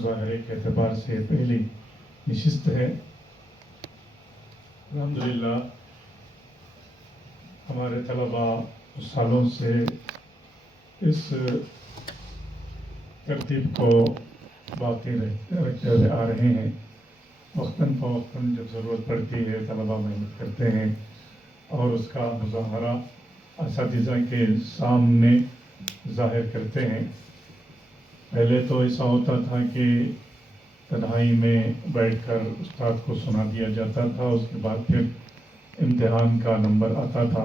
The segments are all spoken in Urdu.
مظاہرے کے اعتبار سے پہلی نشست ہے۔ الحمدللہ ہمارے طلباء سالوں سے اس ترتیب کو باقی رکھتے ہوئے آ رہے ہیں۔ وقتاً فوقتاً جب ضرورت پڑتی ہے طلباء محنت کرتے ہیں اور اس کا مظاہرہ اساتذہ کے سامنے ظاہر کرتے ہیں۔ پہلے تو ایسا ہوتا تھا کہ تنہائی میں بیٹھ کر استاد کو سنا دیا جاتا تھا، اس کے بعد پھر امتحان کا نمبر آتا تھا۔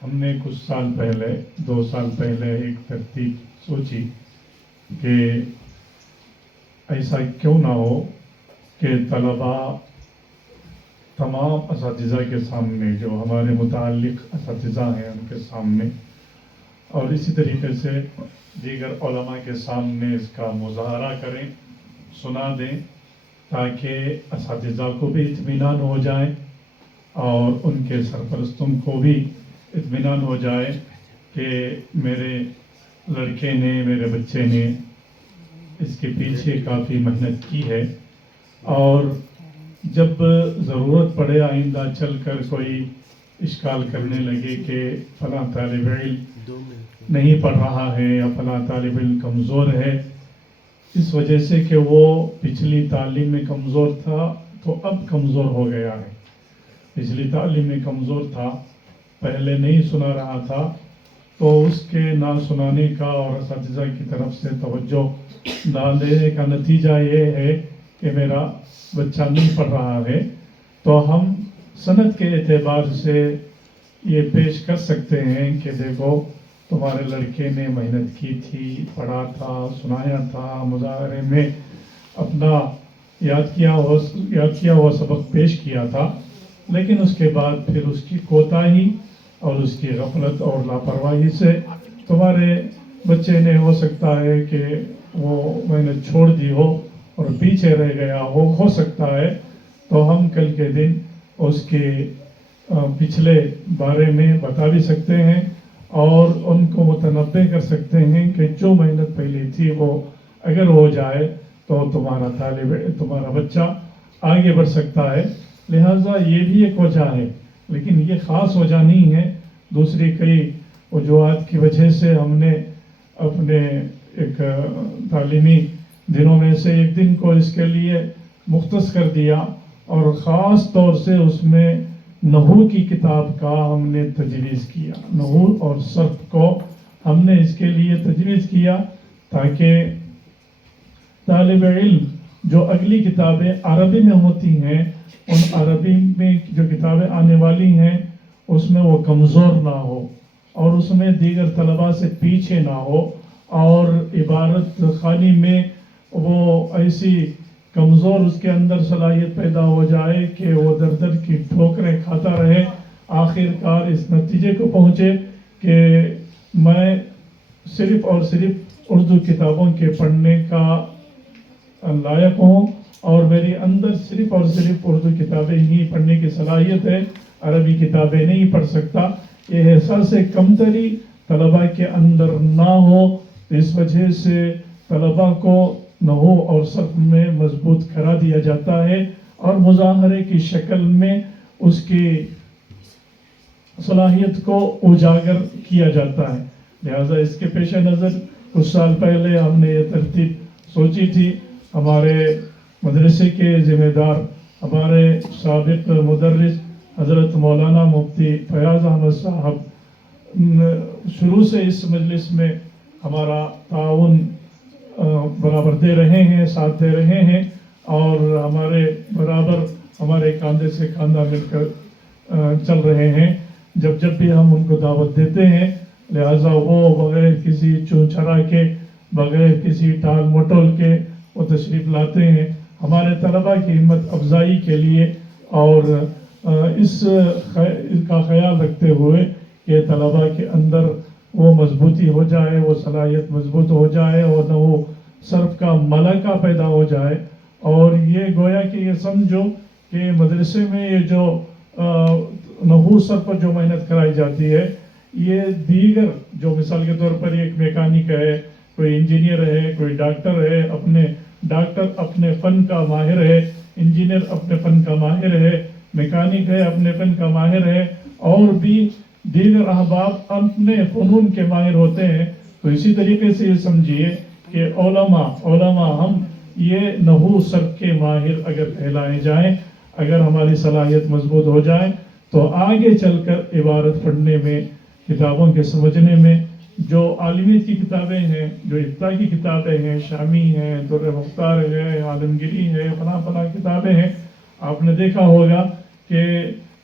ہم نے کچھ سال پہلے 2 سال پہلے ایک ترتیب سوچی کہ ایسا کیوں نہ ہو کہ طلباء تمام اساتذہ کے سامنے، جو ہمارے متعلق اساتذہ ہیں ان کے سامنے، اور اسی طریقے سے دیگر علماء کے سامنے اس کا مظاہرہ کریں، سنا دیں، تاکہ اساتذہ کو بھی اطمینان ہو جائے اور ان کے سرپرستوں کو بھی اطمینان ہو جائے کہ میرے لڑکے نے، میرے بچے نے اس کے پیچھے کافی محنت کی ہے، اور جب ضرورت پڑے آئندہ چل کر کوئی اشکال کرنے لگے کہ فلاں طالب علم نہیں پڑھ رہا ہے یا فلاں طالب علم کمزور ہے، اس وجہ سے کہ وہ پچھلی تعلیم میں کمزور تھا تو اب کمزور ہو گیا ہے، پچھلی تعلیم میں کمزور تھا، پہلے نہیں سنا رہا تھا، تو اس کے نہ سنانے کا اور اساتذہ کی طرف سے توجہ نہ دینے کا نتیجہ یہ ہے کہ میرا بچہ نہیں پڑھ رہا ہے۔ تو ہم سند کے اعتبار سے یہ پیش کر سکتے ہیں کہ دیکھو تمہارے لڑکے نے محنت کی تھی، پڑھا تھا، سنایا تھا، مظاہرے میں اپنا یاد کیا ہوا سبق پیش کیا تھا، لیکن اس کے بعد پھر اس کی کوتاہی اور اس کی غفلت اور لاپرواہی سے تمہارے بچے نے ہو سکتا ہے کہ وہ محنت چھوڑ دی ہو اور پیچھے رہ گیا ہو سکتا ہے۔ تو ہم کل کے دن اس کے پچھلے بارے میں بتا بھی سکتے ہیں اور ان کو متنبہ کر سکتے ہیں کہ جو محنت پہلے تھی وہ اگر ہو جائے تو تمہارا بچہ آگے بڑھ سکتا ہے۔ لہٰذا یہ بھی ایک وجہ ہے، لیکن یہ خاص وجہ نہیں ہے، دوسری کئی وجوہات کی وجہ سے ہم نے اپنے ایک تعلیمی دنوں میں سے ایک دن کو اس کے لیے مختص کر دیا، اور خاص طور سے اس میں نحو کی کتاب کا ہم نے تجویز کیا، نحو اور صرف کو ہم نے اس کے لیے تجویز کیا تاکہ طالب علم جو اگلی کتابیں عربی میں ہوتی ہیں، ان عربی میں جو کتابیں آنے والی ہیں اس میں وہ کمزور نہ ہو اور اس میں دیگر طلباء سے پیچھے نہ ہو، اور عبارت خوانی میں وہ ایسی کمزور اس کے اندر صلاحیت پیدا ہو جائے کہ وہ در در کی ٹھوکریں کھاتا رہے، آخر کار اس نتیجے کو پہنچے کہ میں صرف اور صرف اردو کتابوں کے پڑھنے کا لائق ہوں اور میرے اندر صرف اور صرف اردو کتابیں ہی پڑھنے کی صلاحیت ہے، عربی کتابیں نہیں پڑھ سکتا۔ یہ احساس کمتری طلباء کے اندر نہ ہو، اس وجہ سے طلباء کو نحو اور صرف میں مضبوط کرا دیا جاتا ہے اور مظاہرے کی شکل میں اس کی صلاحیت کو اجاگر کیا جاتا ہے۔ لہذا اس کے پیش نظر کچھ سال پہلے ہم نے یہ ترتیب سوچی تھی۔ ہمارے مدرسے کے ذمہ دار، ہمارے سابق مدرس حضرت مولانا مفتی فیاض احمد صاحب شروع سے اس مجلس میں ہمارا تعاون برابر دے رہے ہیں، ساتھ دے رہے ہیں، اور ہمارے برابر ہمارے کاندھے سے کاندھا مل کر چل رہے ہیں جب بھی ہم ان کو دعوت دیتے ہیں۔ لہٰذا وہ بغیر کسی چونچرا کے، بغیر کسی ٹال مٹول کے وہ تشریف لاتے ہیں ہمارے طلباء کی ہمت افزائی کے لیے، اور اس کا خیال رکھتے ہوئے کہ طلباء کے اندر وہ مضبوطی ہو جائے، وہ صلاحیت مضبوط ہو جائے، اور نہ وہ صرف کا ملکہ پیدا ہو جائے۔ اور یہ گویا کہ یہ سمجھو کہ مدرسے میں یہ جو نحو صرف پر جو محنت کرائی جاتی ہے، یہ دیگر جو مثال کے طور پر ایک میکینک ہے، کوئی انجینئر ہے، کوئی ڈاکٹر ہے، اپنے ڈاکٹر اپنے فن کا ماہر ہے، انجینئر اپنے فن کا ماہر ہے، میکینک ہے اپنے فن کا ماہر ہے، اور بھی دیگر احباب اپنے فنون کے ماہر ہوتے ہیں. تو اسی طریقے سے یہ سمجھیے کہ علماء ہم یہ نحو صرف کے ماہر اگر کہلائے جائیں، اگر ہماری صلاحیت مضبوط ہو جائے تو آگے چل کر عبارت پڑھنے میں، کتابوں کے سمجھنے میں، جو عالمیت کی کتابیں ہیں، جو ابتدا کی کتابیں ہیں، شامی ہیں، در مختار ہے، عالمگیری ہے، فلاں کتابیں ہیں. آپ نے دیکھا ہوگا کہ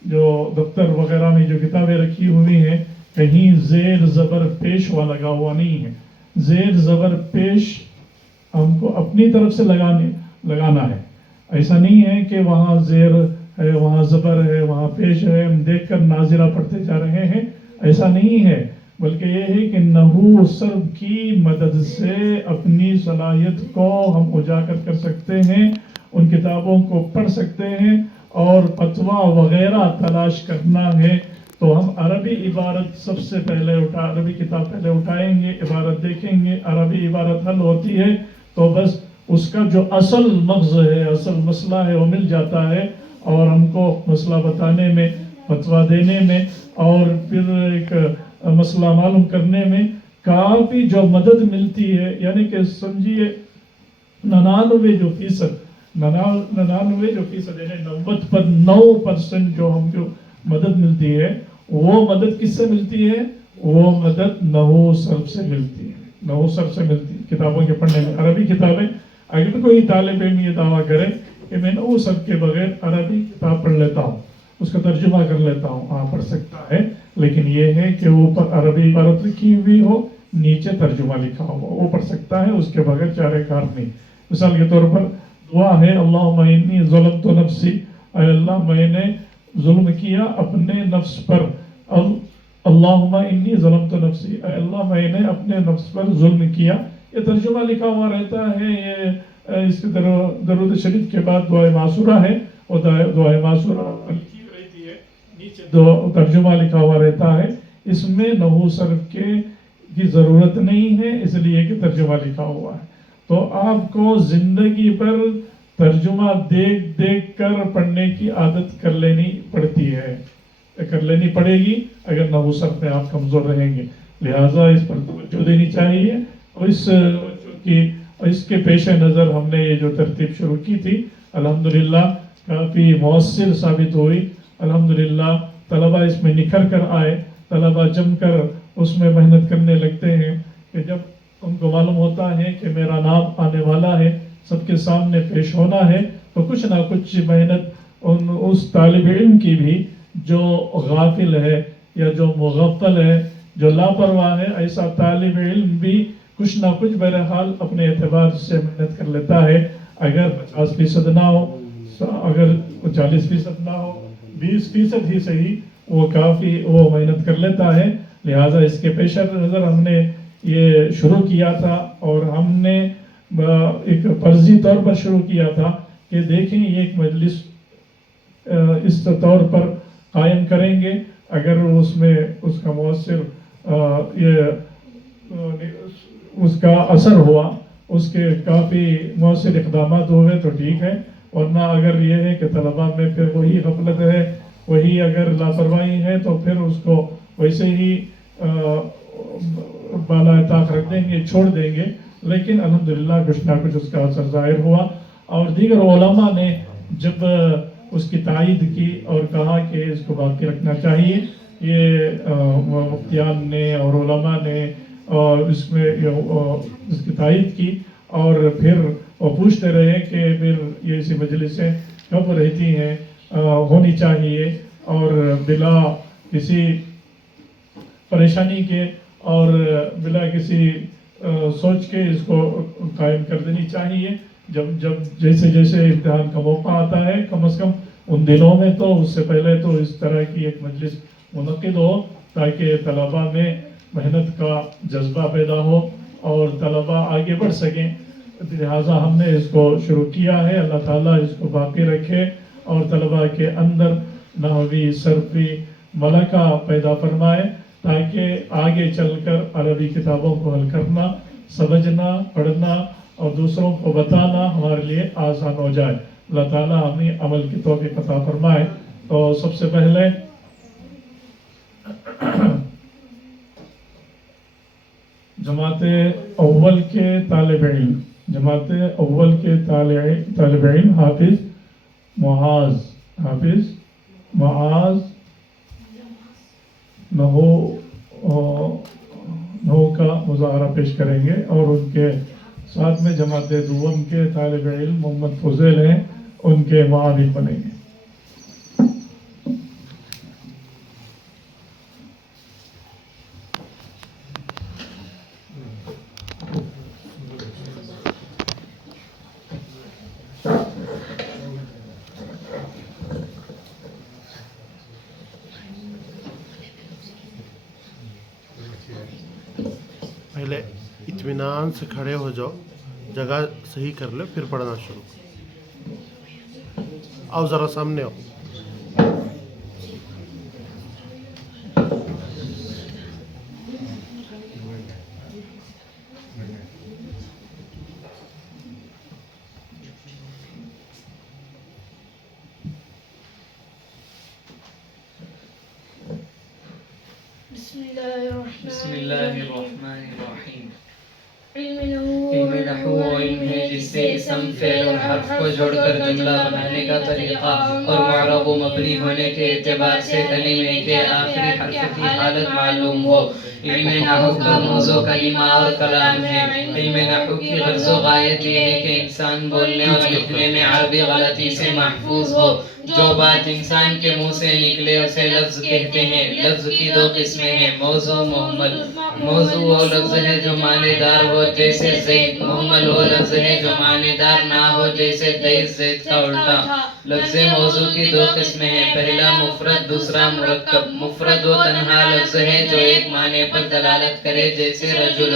جو دفتر وغیرہ میں جو کتابیں رکھی ہوئی ہیں، کہیں زیر زبر پیش ہوا لگا ہوا نہیں ہے. زیر زبر پیش ہم کو اپنی طرف سے لگانا ہے. ایسا نہیں ہے کہ وہاں زیر ہے، وہاں زبر ہے، وہاں پیش ہے، ہم دیکھ کر ناظرہ پڑھتے جا رہے ہیں. ایسا نہیں ہے، بلکہ یہ ہے کہ نحو صرف کی مدد سے اپنی صلاحیت کو ہم اجاگر کر سکتے ہیں، ان کتابوں کو پڑھ سکتے ہیں. اور فتویٰ وغیرہ تلاش کرنا ہے تو ہم عربی عبارت سب سے پہلے عربی کتاب پہلے اٹھائیں گے، عبارت دیکھیں گے، عربی عبارت حل ہوتی ہے تو بس اس کا جو اصل مغز ہے، اصل مسئلہ ہے، وہ مل جاتا ہے، اور ہم کو مسئلہ بتانے میں، فتویٰ دینے میں، اور پھر ایک مسئلہ معلوم کرنے میں کافی جو مدد ملتی ہے. یعنی کہ سمجھیے 99% یعنی 90% جو ہم جو مدد ملتی ہے، وہ مدد کس سے ملتی ہے؟ وہ مدد نحو صرف سے ملتی ہے. نحو صرف سے ملتی ہے کتابوں کے پڑھنے میں. عربی کتابیں، اگر کوئی طالب علم یہ دعویٰ کرے کہ میں نحو صرف کے بغیر عربی کتاب پڑھ لیتا ہوں، اس کا ترجمہ کر لیتا ہوں، ہاں پڑھ سکتا ہے، لیکن یہ ہے کہ اوپر عربی عبارت لکھی ہوئی ہو، نیچے ترجمہ لکھا ہوا، وہ پڑھ سکتا ہے، اس کے بغیر چارے کار نہیں. مثال کے طور پر دعا ہے اللہم انی ظلمت نفسی، اے اللہ میں نے ظلم کیا اپنے نفس پر. اللہم انی ظلمت نفسی، اے اللہ میں نے اپنے نفس پر ظلم کیا. یہ ترجمہ لکھا ہوا رہتا ہے. یہ اس کی درود شریف کے بعد دعائے معصورہ ہے، اور دعائے معصورہ لکھی رہتی ہے، نیچے ترجمہ لکھا ہوا رہتا ہے. اس میں نحو صرف کی ضرورت نہیں ہے، اس لیے کہ ترجمہ لکھا ہوا ہے. تو آپ کو زندگی پر ترجمہ دیکھ کر پڑھنے کی عادت کر لینی پڑے گی اگر نحو صرف میں آپ کمزور رہیں گے. لہٰذا اس پر توجہ دینی چاہیے، اور اس کے پیش نظر ہم نے یہ جو ترتیب شروع کی تھی الحمدللہ کافی مؤثر ثابت ہوئی. الحمدللہ طلبہ اس میں نکھر کر آئے، طلبہ جم کر اس میں محنت کرنے لگتے ہیں کہ جب ان کو معلوم ہوتا ہے کہ میرا نام آنے والا ہے، سب کے سامنے پیش ہونا ہے، تو کچھ نہ کچھ محنت اس طالب علم کی بھی جو غافل ہے یا جو مغفل ہے، جو لاپرواہ ہے، ایسا طالب علم بھی کچھ نہ کچھ بہرحال اپنے اعتبار سے محنت کر لیتا ہے. اگر 50% نہ ہو، اگر 40% نہ ہو، 20% ہی صحیح، وہ کافی وہ محنت کر لیتا ہے. لہٰذا اس کے پیش نظر ہم نے یہ شروع کیا تھا، اور ہم نے ایک فرضی طور پر شروع کیا تھا کہ دیکھیں یہ ایک مجلس اس طور پر قائم کریں گے. اگر اس میں اس کا مؤثر اس کا اثر ہوا، اس کے کافی مؤثر اقدامات ہوئے تو ٹھیک ہے، ورنہ اگر یہ ہے کہ طلباء میں پھر وہی غفلت ہے، وہی اگر لاپرواہی ہے، تو پھر اس کو ویسے ہی بالا طاق رکھ دیں گے، چھوڑ دیں گے. لیکن الحمدللہ کچھ نہ کچھ اس کا اثر ظاہر ہوا، اور دیگر علماء نے جب اس کی تائید کی اور کہا کہ اس کو باقی رکھنا چاہیے، یہ مفتیان نے اور علماء نے اور اس میں اس کی تائید کی. اور پھر وہ پوچھتے رہے کہ پھر یہ ایسی مجلسیں کب رہتی ہیں، ہونی چاہیے، اور بلا کسی پریشانی کے اور بلا کسی سوچ کے اس کو قائم کر دینی چاہیے. جب جیسے امتحان کا موقع آتا ہے، کم از کم ان دنوں میں تو اس سے پہلے تو اس طرح کی ایک مجلس منعقد ہو، تاکہ طلباء میں محنت کا جذبہ پیدا ہو اور طلباء آگے بڑھ سکیں. لہٰذا ہم نے اس کو شروع کیا ہے. اللہ تعالیٰ اس کو باقی رکھے اور طلباء کے اندر نحوی صرفی ملکہ پیدا فرمائے، تاکہ آگے چل کر عربی کتابوں کو حل کرنا، سمجھنا، پڑھنا اور دوسروں کو بتانا ہمارے لیے آسان ہو جائے. اللہ تعالیٰ ہمیں عمل کی توفیق عطا فرمائے. تو سب سے پہلے جماعت اول کے طالب علم حافظ معاذ نحو کا مظاہرہ پیش کریں گے، اور ان کے ساتھ میں جماعت دوم کے طالب علم محمد فضیل ہیں، ان کے معاون بنیں گے. پہلے اطمینان سے کھڑے ہو جاؤ، جگہ صحیح کر لو، پھر پڑھنا شروع. آؤ ذرا سامنے آؤ. بسم اللہ الرحمن الرحیم. علم نحو وہ علم ہے جس سے اسم، فعل اور حرف کو جوڑ کر جملہ بنانے کا طریقہ اور معرب و مبنی ہونے کے اعتبار سے کلمے کے آخری حرف کی حالت معلوم ہو. علم نحو کا موضوع کلمہ اور کلام ہے. علم نحو کی غرض و غایت یہ ہے کہ انسان بولنے اور لکھنے میں عربی غلطی سے محفوظ ہو. جو بات انسان کے منہ سے نکلے اسے لفظ کہتے ہیں. لفظ کی دو قسمیں ہیں، موضوع و محمل. موضوع وہ لفظ ہے جو معنی دار ہو جیسے زید. محمل وہ لفظ ہے جو معنی دار نہ ہو جیسے دیس، زید کا الٹا. لفظ موضوع کی دو قسمیں ہیں، پہلا مفرد، دوسرا مرکب. مفرد وہ تنہا لفظ ہے جو ایک معنی پر دلالت کرے جیسے رجل.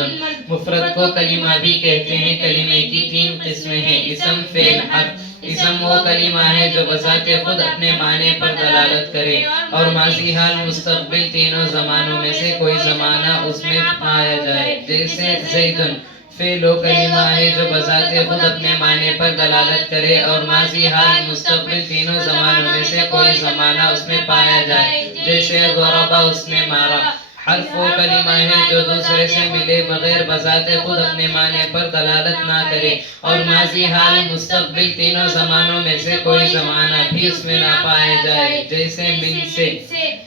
مفرد کو کلمہ بھی کہتے ہیں. کلمے کی تین قسمیں ہیں، اسم، فعل، حرف. اسم وہ کلمہ ہے جو بذات خود اپنے معنی پر دلالت کرے اور ماضی، حال، مستقبل تینوں زمانوں میں سے کوئی زمانہ اس میں پایا جائے جیسے زیدن. فعل وہ کلمہ ہے جو بذات خود اپنے معنی پر دلالت کرے اور ماضی، حال، مستقبل تینوں زمانوں میں سے کوئی زمانہ اس میں پایا جائے جیسے ضرب، اس نے مارا. حرف وہ کلمہ ہے جو دوسرے سے ملے بغیر بذات خود اپنے معنی پر دلالت نہ کرے اور ماضی، حال، مستقبل تینوں زمانوں میں سے کوئی زمانہ بھی اس میں نہ پایا جائے جیسے من سے.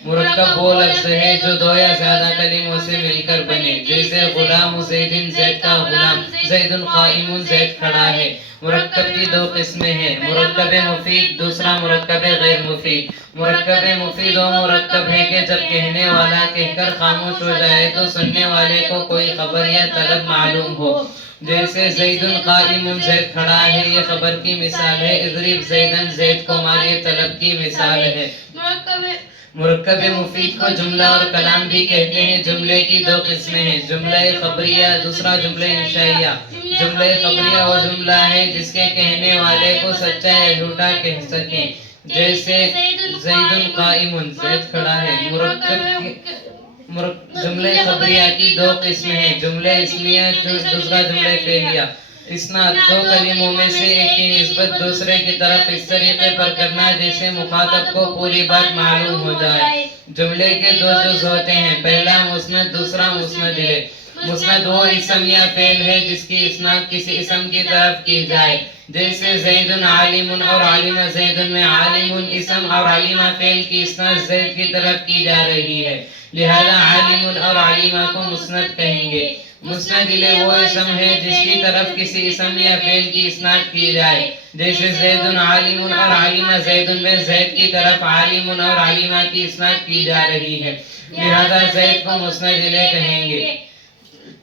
مرکب وہ لفظ ہے جو دو یا زیادہ کلموں سے مل کر بنے جیسے غلام زیدن، زید کا غلام. زیدن قائم، زید کھڑا ہے. مرکب کی دو قسمیں ہیں، مرکب مفید، دوسرا مرکب غیر مفید. مرکب مفید وہ مرکب ہے کہ جب کہنے والا کہہ کر خاموش ہو جائے تو سننے والے کو کوئی خبر یا طلب معلوم ہو جیسے زیدن قائم، زید کھڑا ہے. یہ خبر کی مثال ہے. اضرب زیدن، زید کو مار، یہ طلب کی مثال ہے. مرکب مفید کو جملہ اور کلام بھی کہتے ہیں. جملے کی دو قسمیں ہیں، جملہ خبریہ، دوسرا جملہ انشائیہ. جملہ خبریہ وہ جملہ ہے جس کے کہنے والے کو سچا یا جھوٹا کہہ سکیں جیسے زیدن قائم، زید کھڑا ہے. جملہ خبریہ کی دو قسمیں ہیں، جملہ اسمیہ، دوسرا جملہ فعلیہ. اسناد دو کلموں میں سے ایک کی نسبت دوسرے کی طرف اس طریقے پر کرنا جیسے مخاطب کو پوری بات معلوم ہو جائے. جملے کے دو جز ہوتے ہیں، پہلا مسند، دوسرا مسند الیہ. مسند وہ اسم یا فعل ہے جس کی اسناد کسی اسم کی طرف کی جائے جیسے زیدن عالم اور علم زیدن میں عالم اسم اور علمہ فعل کی اسناد زید کی طرف کی جا رہی ہے، لہذا عالم اور علمہ کو مسند کہیں گے. مسند الیہ وہ اسم ہے جس کی طرف کسی اسم یا فعل کی اسناد کی جائے جیسے زیدن عالم اور علمہ زیدن میں زید کی طرف عالم اور علمہ کی اسناد کی جا رہی ہے، لہذا زید کو مسند الیہ کہیں گے.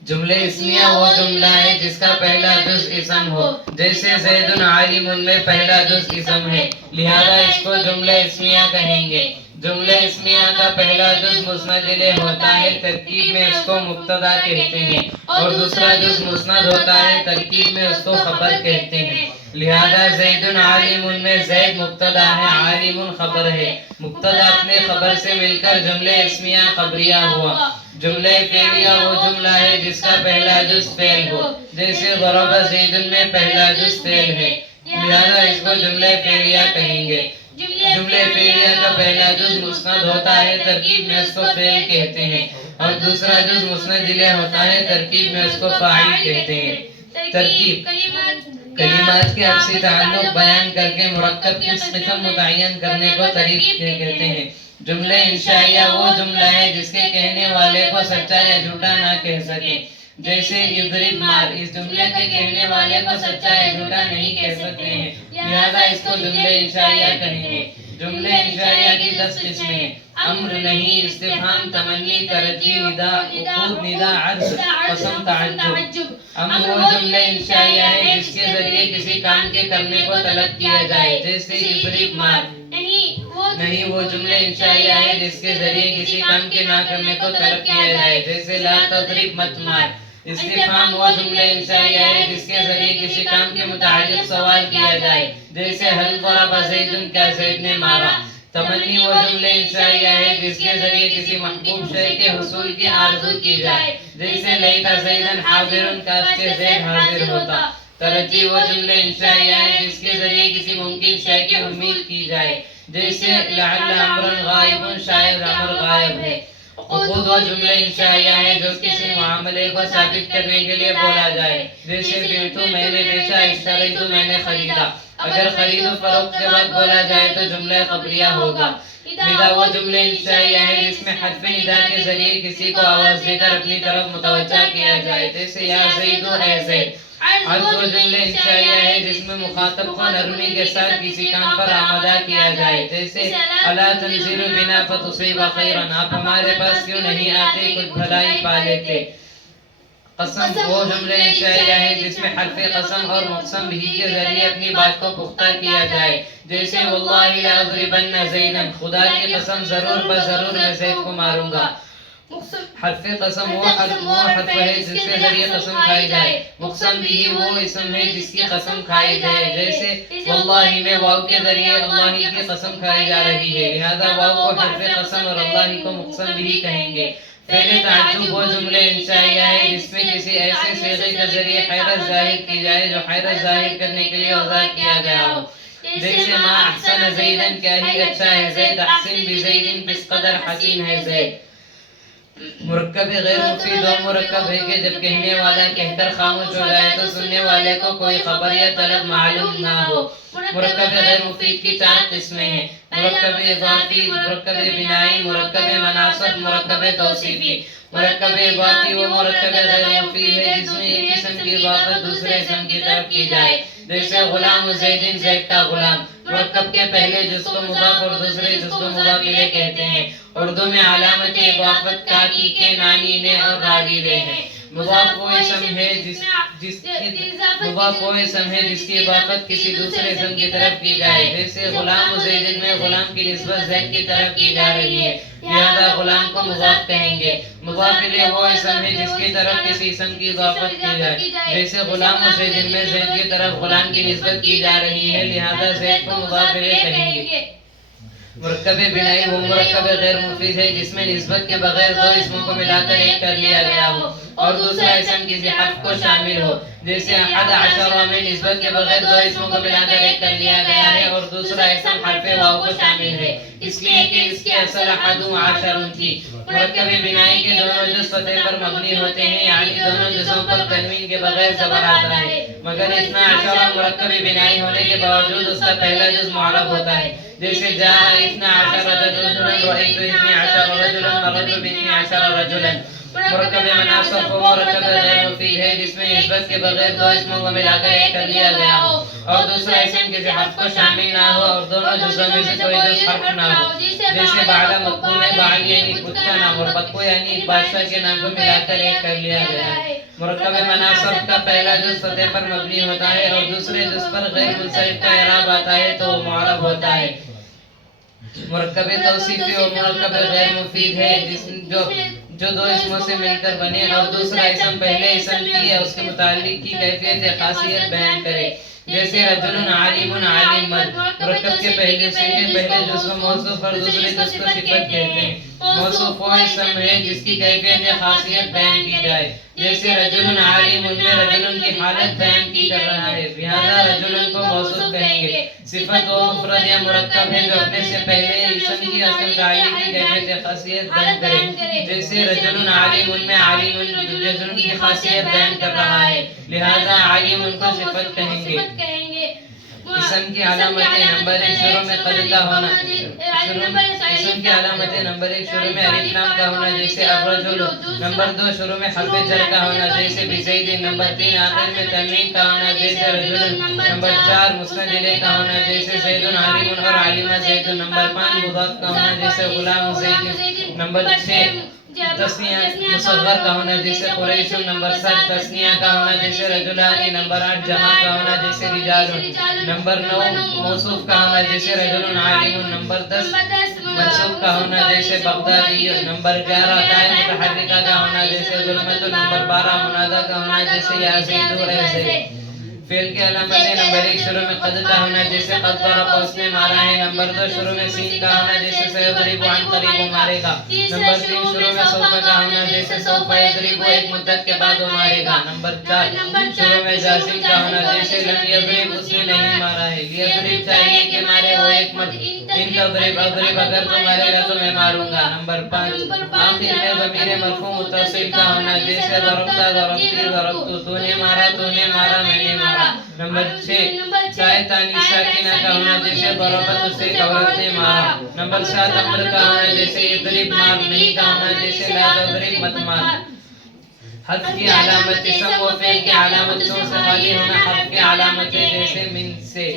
جملہ اسمیہ وہ جملہ ہے جس کا پہلا جز اسم ہو جیسے زیدن عالم میں پہلا جز اسم ہے، لہذا اس کو جملہ اسمیہ کہیں گے. جملہ اسمیہ کا پہلا جز مسند الیہ ہوتا ہے، ترکیب میں اس کو مبتدا کہتے ہیں، اور دوسرا جز مسند ہوتا ہے، ترکیب میں اس کو خبر کہتے ہیں. لہذا زید عالم میں زید مبتدا ہے، عالم خبر ہے، مبتدا اپنے خبر سے مل کر جملے اسمیہ خبریہ ہوا۔ جملہ فعلیہ وہ جملہ ہے جس کا پہلا جز فعل ہو، جیسے ضرب زید میں پہلا جز فعل ہے، لہذا اس کو جملہ فعلیہ کہیں گے۔ جملے فعلیہ کا پہلا جز مسند ہوتا ہے، ترکیب میں اس کو فعل کہتے ہیں، اور دوسرا جز مسند الیہ ہوتا ہے، ترکیب میں اس کو فاعل کہتے ہیں۔ ترکیب کلمات کے آپسی تعلق بیان کر کے مرکب کی قسم متعین کرنے کو ترکیب کہتے ہیں۔ جملہ انشائیہ وہ جملہ ہے جس کے کہنے والے کو سچا یا جھوٹا نہ کہہ سکے، جیسے یضرب مار، اس جملے کے کہنے والے کو سچا یا جھوٹا نہیں کہہ سکتے ہیں، لہذا اس کو جملہ انشائیہ کہیں گے۔ جملہ انشائیہ کی 10 قسمیں ہیں: امر، نہیں، استفہام، تمنی، ترجی، ندا، عقوب، ندا، عرض، قسم، تعجب۔ امر وہ جملہ انشائیہ ہے جس کے ذریعے کسی کام کے کرنے کو طلب کیا جائے، جیسے یضرب مار۔ نہیں وہ جملہ انشائیہ ہے جس کے ذریعے کسی کام کے نہ کرنے کو طلب کیا جائے، جیسے لا تضرب، مت مار۔ استفہام وہ جملہ انشائیہ ہے جس کے ذریعے کسی کام کے متعلق سوال کیا جائے، جیسے حل ضرب زید، کیا زید نے مارا۔ تمنی وہ جملہ انشائیہ ہے جس کے ذریعے کسی محبوب شے کے حصول کی آرزو کی جائے، جیسے لیت زیدن حاضر، کاش کہ زید حاضر ہوتا۔ ترجی وہ جملہ انشائیہ ہے جس کے ذریعے کسی ممکن شے کی امید کی جائے، جیسے لعل امرن غائب، شاید امر غائب ہے۔ عقود وہ جملہ انشائیہ ہے جو کسی معاملے کو ثابت کرنے کے لیے بولا جائے، جیسے بعتو، میں نے بیچا، اشتریتو، میں نے خریدا۔ اگر خرید و فروخت کے بعد بولا جائے تو جملہ خبریہ ہوگا۔ ندا وہ جملہ انشائیہ ہے جس میں حرف ندا کے ذریعے کسی کو آواز دے کر اپنی طرف متوجہ کیا جائے، جیسے یا زیدو، اے زید۔ عرض وہ جملہ انشائیہ ہے جس میں مخاطب کو نرمی کے ساتھ کسی کام پر آمادہ کیا جائے، جیسے الا تنزل بنا فتصیب خیرا، آپ ہمارے پاس کیوں نہیں آتے، کچھ بھلائی پا لیتے۔ قسم وہ جملہ انشائیہ ہے جس میں حرف قسم اور مقسم بھی کے ذریعے اپنی بات کو پختہ کیا جائے، جیسے واللہ لاضربن زیدا، خدا کی قسم ضرور بضرور میں زید کو ماروں گا۔ حرف قسم وہ حرف ہے جس کے ذریعے قسم کھائی جائے، مقسم بھی وہ اسم ہے جس کی قسم کھائی جائے، جیسے واللہ میں واو کے ذریعے اللہ کی قسم کھائی جا رہی ہے، لہذا واو کو حرف قسم اور اللہ کو مقسم بھی کہیں گے۔ فعل تعجب وہ جملہ انشائیہ ہے جس میں کسی ایسے صیغے کے ذریعے حیرت ظاہر کی جائے جو حیرت ظاہر کرنے کے لیے وضع کیا گیا ہو، جیسے ما احسن زیدن، کیا ہی اچھا ہے زید، احسن بزیدن، کس قدر حسین ہے زید۔ مرکب غیر مفید وہ مرکب ہے کہ جب کہنے والا کہہ کر خاموش ہو جائے تو سننے والے کو کوئی خبر یا طلب معلوم نہ ہو۔ مرکب غیر مفید کی 4 قسمیں ہیں: مرکب اضافی، مرکب بنائی، مرکب مناسب، مرکب توصیفی۔ مرکب اضافی وہ مرکب غیر مفید ہے جس میں ایک اسم کی اضافت دوسرے اسم کی طرف کی جائے، جیسے غلام زیدن، زید کا غلام۔ مرکب کے پہلے جز کو مضاف اور دوسرے جز کو مضاف الیہ کہتے ہیں۔ اردو میں علامت اضافت کا، کی، کے، نانی، نے اور راگی رے ہیں۔ مضاف وہ اسم ہے جس کی اضافت کسی دوسرے اسم کی طرف کی جائے، جیسے غلام زیدن میں غلام کی نسبت زید کی طرف کی جا رہی ہے، لہذا غلام کو مضاف کہیں گے۔ مضاف الیہ وہ اسم ہے جس کی طرف کسی اسم کی اضافت کی جائے، جیسے غلام زیدن میں زید کی طرف غلام کی نسبت کی جا رہی ہے، لہذا زید کو مضاف الیہ کہیں گے۔ مرکب بنائی وہ مرکب غیر مفید ہے جس میں نسبت کے بغیر 2 اسموں کو ملا کر ایک کر لیا گیا ہو اور دوسرا اسم کسی حرف کو شامل ہو، جیسے احد عشرہ میں نسبت کے بغیر 2 اسموں کو ملا کر ایک کر لیا گیا ہے اور دوسرا اسم حرف واو کو شامل ہے، اس لیے کہ اس کی اصل احد عشر تھی۔ مرکب بنائی کے دونوں جز فتح پر مبنی ہوتے ہیں، یعنی دونوں جزوں پر تنوین کے بغیر زبر آتا ہے، مگر اثنا عشرہ مرکب بنائی ہونے کے باوجود اس کا پہلا جز معرب ہوتا ہے، جیسے جاء اثنا عشر رجلا، رأيت 12 رجلا، مررت ب12 رجلا۔ مرکب مناسب وہ مرکب غیر مفید ہے جس میں نسبت کے بغیر 2 اسموں کو ملا کر ایک کر لیا گیا ہو اور دوسرا اسم کسی حرف کو شامل نہ ہو اور دونوں جزوں میں سے کوئی جز حرف نہ ہو، جیسے بعد مقبول میں بعد یعنی خود کا نام اور بکو یعنی بادشاہ کے نام کو ملا کر ایک کر لیا گیا ہے۔ مرکب مناسب کا پہلا جز فتح پر مبنی ہوتا ہے اور دوسرے جز پر غیر منصرف کا اعراب آتا ہے تو وہ معرب ہوتا ہے۔ مرکب توصیفی وہ مرکب غیر مفید ہے جو 2 اسموں سے مل کر بنے اور دوسرا اسم پہلے اسم کی یا اس کے متعلق کی کیفیت یا خاصیت بیان کرے، جیسے رجل عالم عالم مرد مرکب کے پہلے جز کو موصوف اور دوسرے جز کو صفت کہتے ہیں موصوف وہ اسم ہے جس کی کیفیت یا خاصیت بیان کی جائے جیسے رجل عالم میں رجل کی حالت بیان کی کر رہا ہے لہذا رجل کو موصوف کہیں گے صفت وہ مفرد یا مرکب ہے جو اپنے سے پہلے اسم کی اصل تعلیم کی کیفیت یا خاصیت بیان کرے جیسے رجل عالم میں عالم رجل کی خاصیت بیان کر رہا ہے لہذا عالم ان کو صفت کہیں گے اسم کی علامت نمبر ایک شروع میں قد کا ہونا اسم کی علامت نمبر ایک شروع میں الف لام کا ہونا جیسے الرجل نمبر دو شروع میں حرف جر کا ہونا جیسے بزید نمبر تین آخر میں تنوین کا ہونا جیسے رجل نمبر چار مسند الیہ کا ہونا جیسے زید عالم اور عالمہ زید نمبر پانچ مضاف کا ہونا جیسے غلام زید نمبر چھ تسنیہ مصغر کا ہونا جیسے قریش نمبر 7 تسنیہ کا ہونا جیسے رجلانی نمبر 8 جمع کا ہونا جیسے رجال نمبر 9 موصوف کا ہونا جیسے رجل عالم نمبر 10 منصوب کا ہونا جیسے بغدادی نمبر 11 قائم متحرکہ کا ہونا جیسے ظلمت نمبر 12 منادہ کا ہونا جیسے یا زید و ایسے فعل کے علامت نمبر ایک شروع میں قد کا ہونا جیسے قد ضرب اس نے مارا ہے نمبر دو شروع میں سین کا ہونا جیسے سیضرب عن قریب وہ مارے گا نمبر تین شروع میں سوف کا ہونا جیسے سوف یضرب ایک مدت کے بعد وہ مارے گا نمبر چار شروع میں جازم کا ہونا جیسے لم یضرب اس نے نہیں مارا ہے لیضرب چاہیے کہ مارے وہ ایک مرد ان تضرب اضرب اگر تو مارے گا تو میں ماروں گا نمبر پانچ آخر میں ضمیر مرفوع متصل کا ہونا جیسے ضربتا ضربتی ضربتو تو نے مارا میں نے مارا نمبر 6 چائے تانی ساکنہ کا ہونا جیسے ضربت اسے عورت نے مارا نمبر 7 امر کا ہونا جیسے اضرب مار نہیں کا ہونا جیسے لا تضرب مت مار حرف کی علامت اسم و فعل کی علامتوں سے خالی ہونا حرف کی علامتیں جیسے من سے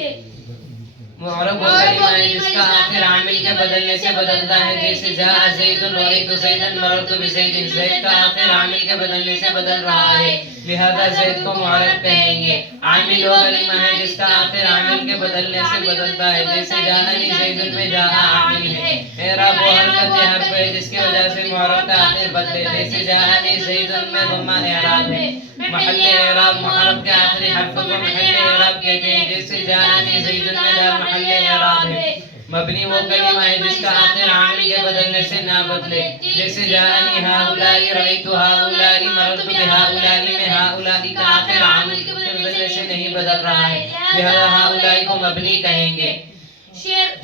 معرب و کلمہ ہے جس کا آخر عامل کے بدلنے سے بدلتا ہے جیسے جاء زید رأیت زیدا مررت بزید زید کا آخر عامل کے بدلنے سے بدل رہا ہے لہذا زید کو معرب کہیں گے عامل و کلمہ ہے جس کا آخر عامل کے بدلنے سے بدلتا ہے جیسے جاءنی زید میں جاء عامل ہے اعراب و حرکت حرف ہے جس کی وجہ سے معرب کا آخر بدلے جیسے جاءنی زید میں ضمہ اعراب ہے محل اعراب محرب کے آخری حرف کو محل اعراب کہتے ہیں جیسے جاءنی زید میں دار محل اعراب ہے مبنی وہ کلمہ ہے جس کا آخر عامل کے بدلنے سے نہ بدلے جیسے جاءنی ہاؤلائی رأیت ہاؤلائی مررت بہاؤلائی میں ہاؤلائی کا آخر عامل کے بدلنے سے نہیں بدل رہا ہے لہذا ہاؤلائی کو مبنی کہیں گے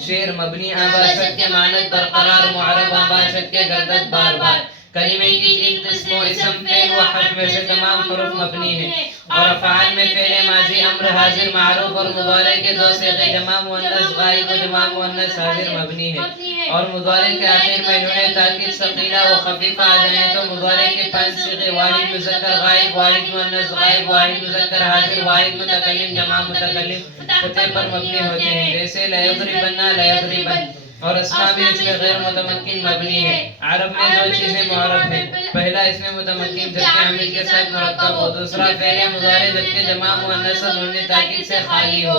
شعر مبنی آباشت کے مانت برقرار معرب آباشت کے گردت بار بار کلمے کی تین قسموں اسم فعل و حرف میں سے تمام حروف مبنی ہیں اور افعال میں فعل ماضی امر حاضر معروف اور مضارع کے دو صیغے جمع مؤنث غائب و جمع مؤنث حاضر مبنی ہیں اور مضارع کے آخر میں نون تاکید ثقیلہ و خفیفہ آ جائیں تو مضارع کے 5 صیغے واحد مذکر غائب واحد مؤنث غائب واحد مذکر حاضر واحد متکلم جمع متکلم فتح پر مبنی ہوتے ہیں جیسے لا یضربن لا یضربن اور اسماء بھی اس میں غیر متمکن مبنی ہے عرب میں دو چیزیں معرب ہیں پہلا اس میں متمکن جبکہ عامل کے ساتھ مرکب ہو دوسرا فعل مضارع جبکہ جمع مؤنث نون تاکید سے خالی ہو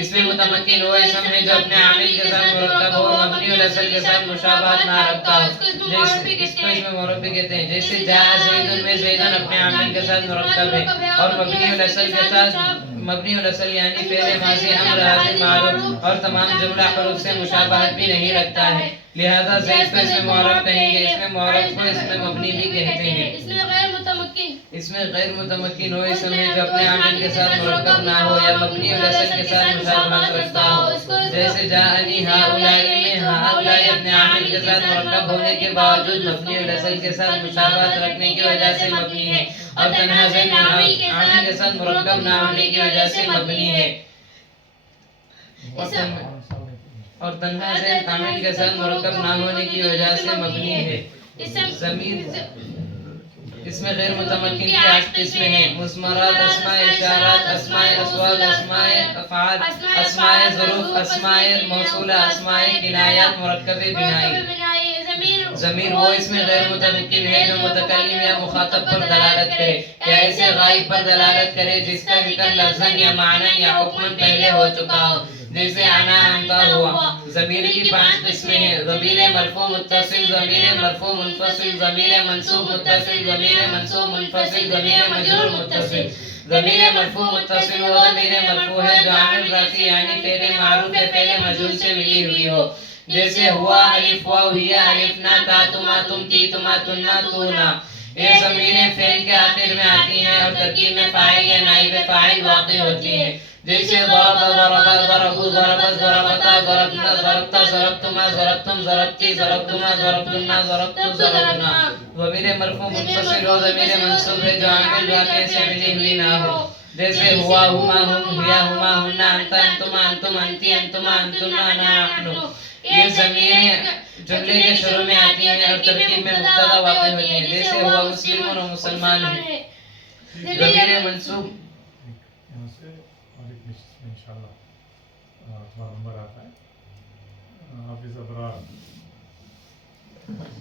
اس میں متمکن وہ اسم ہے جو اپنے عامل کے ساتھ مرکب ہو مبنی الاصل کے ساتھ مشابہت نہ رکھتا ہو جیسے اس کو اس میں معرب بھی کہتے ہیں جیسے جاء زید میں زیدن اپنے عامل کے ساتھ مرکب ہے اور مبنی الاصل کے ساتھ مبنی الاصل یعنی فعل ماضی امر حاضر معروف اور تمام جملہ حروف سے مشابہت بھی نہیں رکھتا ہے لہذا زید کو اس میں معرب کہیں گے اس میں معرب کو اس میں مبنی بھی کہتے ہیں اس میں غیر متمکن ہو اسم ہے جو اپنے عامل کے ساتھ مرکب نہ ہو یا مبنی الاصل کے ساتھ مشابہت رکھتا ہو جیسے جاءنی ہاؤلائی میں ہاؤلائی اپنے عامل کے ساتھ مرکب ہونے کے باوجود مبنی الاصل کے ساتھ مشابہت رکھنے کی وجہ سے مبنی ہے اور تنہا زید عامل کے ساتھ مرکب نہ ہونے کی وجہ سے مبنی ہے اور تنہا زید عامل کے ساتھ مرکب نہ ہونے کی وجہ سے مبنی ہے ضمیر اس میں غیر متمکن کی 8 قسمیں ہیں مسمرات اسماء اشارات اسماء اسواد اسماء افعال اسماء ظروف اسماء موصولہ اسماء کنایات مرکب بنائی ضمیر وہ اس میں غیر متمکن ہے جو متکلم یا مخاطب پر دلالت کرے یا ایسے غائب پر دلالت کرے جس کا ذکر لفظاً یا معنی یا حکماً پہلے ہو چکا ہو جیسے انا انتا ہوا ضمیر کی 5 قسمیں ہیں ضمیر مرفوع متصل ضمیر مرفوع منفصل ضمیر منصوب متصل ضمیر منصوب منفصل ضمیر مجرور متصل ضمیر مرفوع متصل و ضمیر مرفوع ہے جو عامل رفیع یعنی فعل معروف ہے فعل مجهول سے ملی ہوئی ہو، جیسے ہوا الف واو ہی الف نا تا تما تم تی تما تننا تونا. یہ ضمیریں فعل کے آخر میں آتی ہیں اور ترکیب میں فاعل یا نائب فاعل واقع ہوتی ہیں، جیسے ضرب ضرب ضربوا ضربت ضربتا ضربنا ضربتا ضربتما ضربتم ضربتی ضربتما ضربتنا ضربتو ضربنا. ضمیر مرفوع متصل و ضمیر منصوب ہے جو عامل رفیع سے ملی ہوئی نہ ہو، جیسے ہوا ہما ہم ہیا ہما ہننا انتا انتما انتم انتی انتما انتنا نحن. یہ ضمیریں جملے کے شروع میں آتی ہیں اور ترکیب میں مبتدا واقع ہوتی ہیں، جیسے ہوا مسلمون و مسلمان ہیں. ضمیر منصوب یہاں سے اور ایک نشست میں انشاءاللہ تمہارا نمبر آتا ہے حافظ ابرار